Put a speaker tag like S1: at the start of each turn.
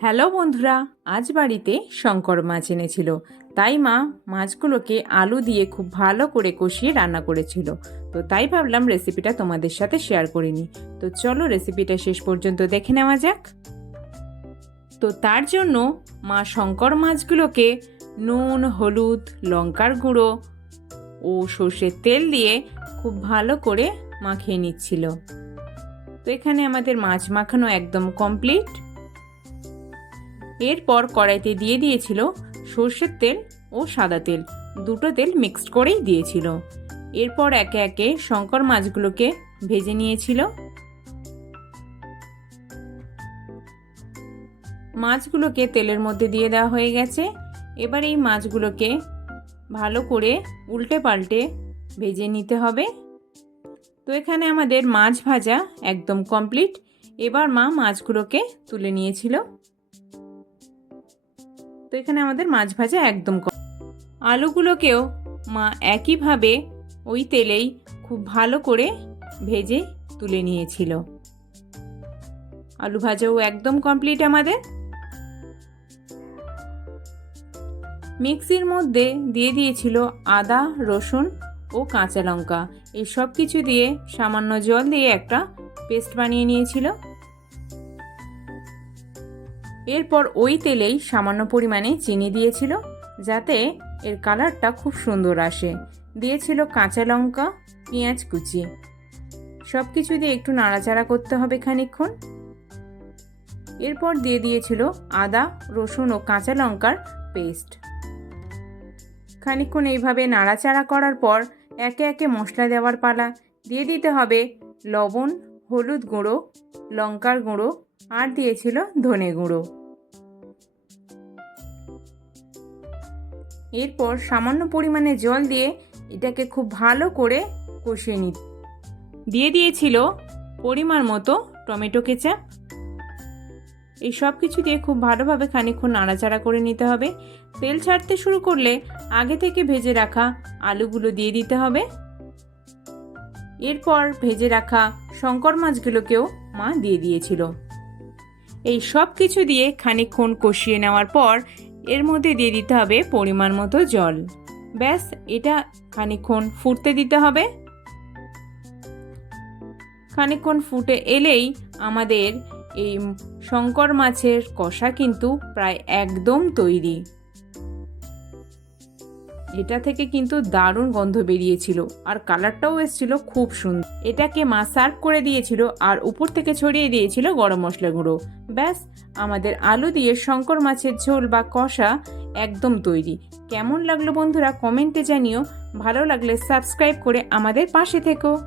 S1: Hello বন্ধুরা, আজ বাড়িতে শঙ্কর মাছ এনেছিল। তাই মা মাছগুলোকে আলু দিয়ে খুব ভালো করে কষিয়ে রান্না করেছিল। তো তাই ভাবলাম রেসিপিটা তোমাদের সাথে শেয়ার করে তো চলো রেসিপিটা শেষ পর্যন্ত দেখে নেওয়া যাক। তো তার জন্য মা শঙ্কর মাছগুলোকে নুন, হলুদ, লঙ্কার গুঁড়ো ও সর্ষের তেল দিয়ে খুব ভালো করে মাখিয়ে নিচ্ছিল। তো এখানে আমাদের মাছ মাখানো একদম কমপ্লিট। এরপর কড়াইতে দিয়ে দিয়েছিল সর্ষের তেল ও সাদা তেল। দুটো তেল মিক্সড করেই দিয়েছিল। এরপর একে একে শঙ্কর মাছগুলোকে ভেজে নিয়েছিল। মাছগুলোকে তেলের মধ্যে দিয়ে দেওয়া হয়ে গেছে। এবার এই মাছগুলোকে ভালো করে উল্টে পাল্টে ভেজে নিতে হবে। তো এখানে আমাদের মাছ ভাজা একদম কমপ্লিট। এবার মা মাছগুলোকে তুলে নিয়েছিল। তো এখানে আমাদের মাছ ভাজা একদম কম আলুগুলোকেও মা একইভাবে ওই তেলেই খুব ভালো করে ভেজে তুলে নিয়েছিল। আলু ভাজাও একদম কমপ্লিট আমাদের। মিক্সির মধ্যে দিয়ে দিয়েছিল আদা, রসুন ও কাঁচা লঙ্কা। এই সব কিছু দিয়ে সামান্য জল দিয়ে একটা পেস্ট বানিয়ে নিয়েছিল। এরপর ওই তেলেই সামান্য পরিমাণে চিনি দিয়েছিল, যাতে এর কালারটা খুব সুন্দর আসে। দিয়েছিল কাঁচা লঙ্কা, পেঁয়াজ কুচি। সব কিছু দিয়ে একটু নাড়াচাড়া করতে হবে খানিক্ষণ এরপর দিয়ে দিয়েছিল আদা, রসুন ও কাঁচা লঙ্কার পেস্ট। খানিক্ষণ এইভাবে নাড়াচাড়া করার পর একে একে মশলা দেওয়ার পালা। দিয়ে দিতে হবে লবণ হলুদ গুঁড়ো, লঙ্কার গুঁড়ো আর দিয়েছিল ধনে গুঁড়ো। এরপর সামান্য পরিমাণে জল দিয়ে এটাকে খুব ভালো করে কষিয়ে নি দিয়ে দিয়েছিল পরিমাণ মতো টমেটো কেচাপ। এই সব কিছু দিয়ে খুব ভালোভাবে খানিক্ষণ নাড়াচাড়া করে নিতে হবে। তেল ছাড়তে শুরু করলে আগে থেকে ভেজে রাখা আলুগুলো দিয়ে দিতে হবে। এরপর ভেজে রাখা শঙ্কর মাছগুলোকেও মা দিয়ে দিয়েছিল। এই সব কিছু দিয়ে খানিক্ষণ কষিয়ে নেওয়ার পর এর মধ্যে দিয়ে দিতে হবে পরিমাণ মতো জল। ব্যাস, এটা খানিক্ষণ ফুটতে দিতে হবে। খানিক্ষণ ফুটে এলেই আমাদের এই শঙ্কর মাছের কষা কিন্তু প্রায় একদম তৈরি। এটা থেকে কিন্তু দারুণ গন্ধ বেরিয়েছিল আর কালারটাও এসেছিল খুব সুন্দর। এটাকে মা সার্ভ করে দিয়েছিল আর উপর থেকে ছড়িয়ে দিয়েছিল গরম মশলা গুঁড়ো। ব্যাস, আমাদের আলু দিয়ে শঙ্কর মাছের ঝোল বা কষা একদম তৈরি। কেমন লাগল বন্ধুরা কমেন্টে জানিও। ভালো লাগলে সাবস্ক্রাইব করে আমাদের পাশে থেকো।